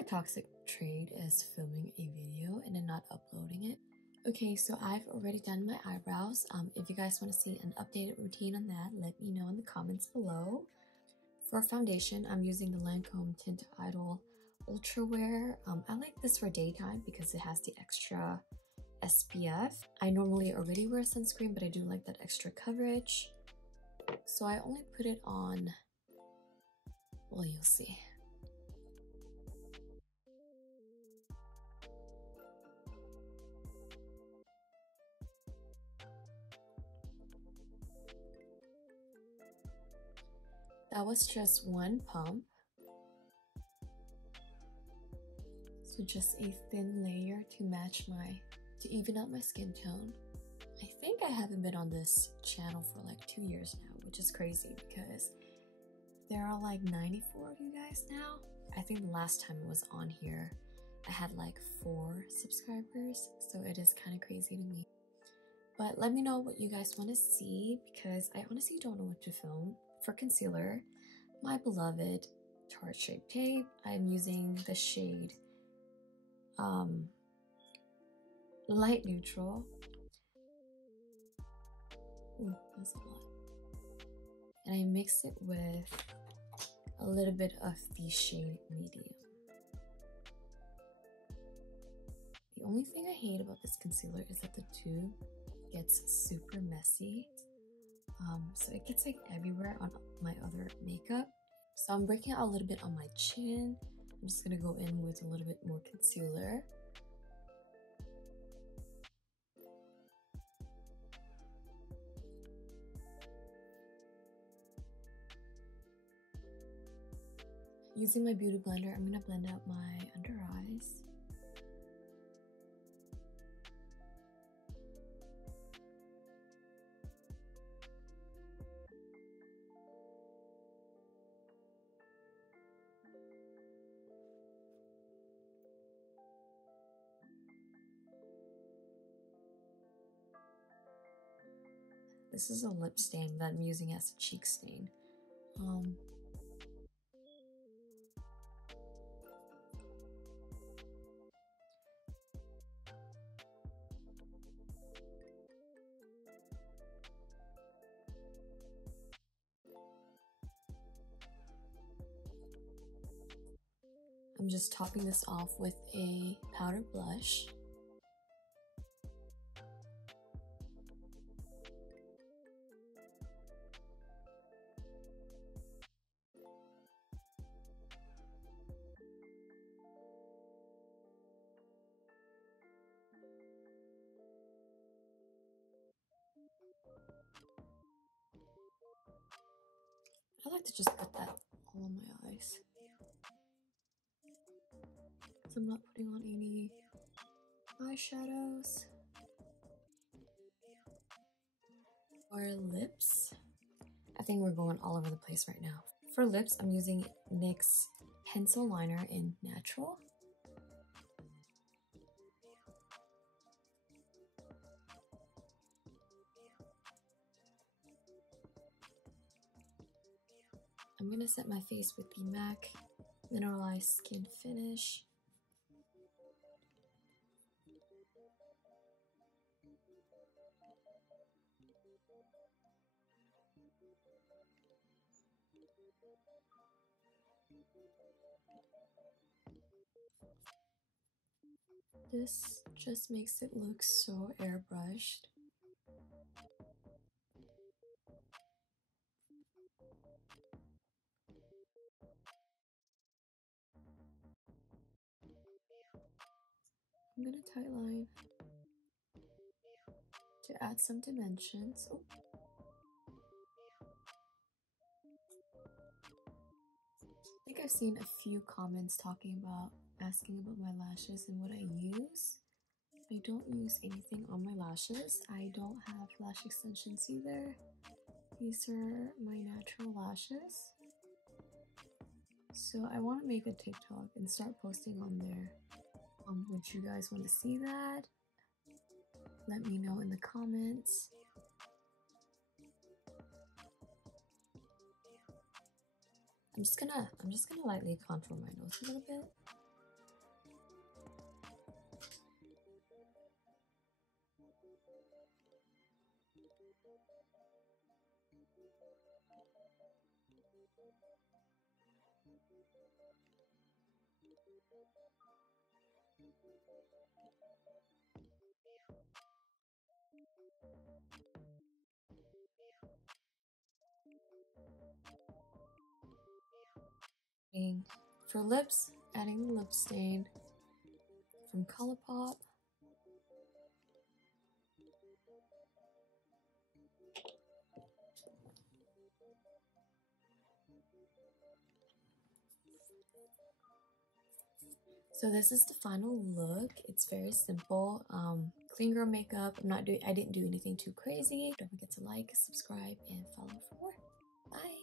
my toxic trait is filming a video and then not uploading it. Okay, so I've already done my eyebrows. If you guys want to see an updated routine on that, let me know in the comments below. For foundation, I'm using the Lancome Tint Idol Ultra Wear. I like this for daytime because it has the extra SPF. I normally already wear sunscreen, but I do like that extra coverage. So I only put it on, well, you'll see. That was just one pump. So just a thin layer to match to even out my skin tone. I think I haven't been on this channel for like 2 years now, which is crazy because there are like 94 of you guys now. I think the last time I was on here, I had like 4 subscribers, so it is kind of crazy to me. But let me know what you guys want to see because I honestly don't know what to film. For concealer, my beloved Tarte Shape Tape. I'm using the shade Light Neutral. Ooh, that's a lot. And I mix it with a little bit of the shade Medium. The only thing I hate about this concealer is that the tube gets super messy. So it gets like everywhere on my other makeup. So I'm breaking out a little bit on my chin. I'm just gonna go in with a little bit more concealer. Using my beauty blender, I'm gonna blend out my under eyes. This is a lip stain that I'm using as a cheek stain. I'm just topping this off with a powder blush. I like to just put that all on my eyes. So I'm not putting on any eyeshadows. For lips, I think we're going all over the place right now. For lips, I'm using NYX pencil liner in Natural. I'm gonna set my face with the MAC Mineralized Skin Finish. This just makes it look so airbrushed. I'm gonna tightline to add some dimensions. Oh. I think I've seen a few comments asking about my lashes and what I use. I don't use anything on my lashes. I don't have lash extensions either. These are my natural lashes. So I want to make a TikTok and start posting on there. Would you guys want to see that? Let me know in the comments. I'm just gonna lightly contour my nose a little bit. For lips, adding the lip stain from ColourPop. So this is the final look. It's very simple. Clean girl makeup. I didn't do anything too crazy. Don't forget to like, subscribe, and follow for more. Bye.